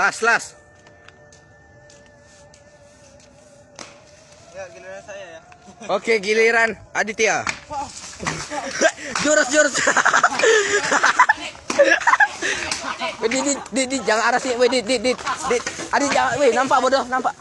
Las. Ya, giliran saya ya. Oke, giliran Aditya. Jurus. Dit, jangan arah sini, dit. Adit jangan, nampak bodoh, nampak.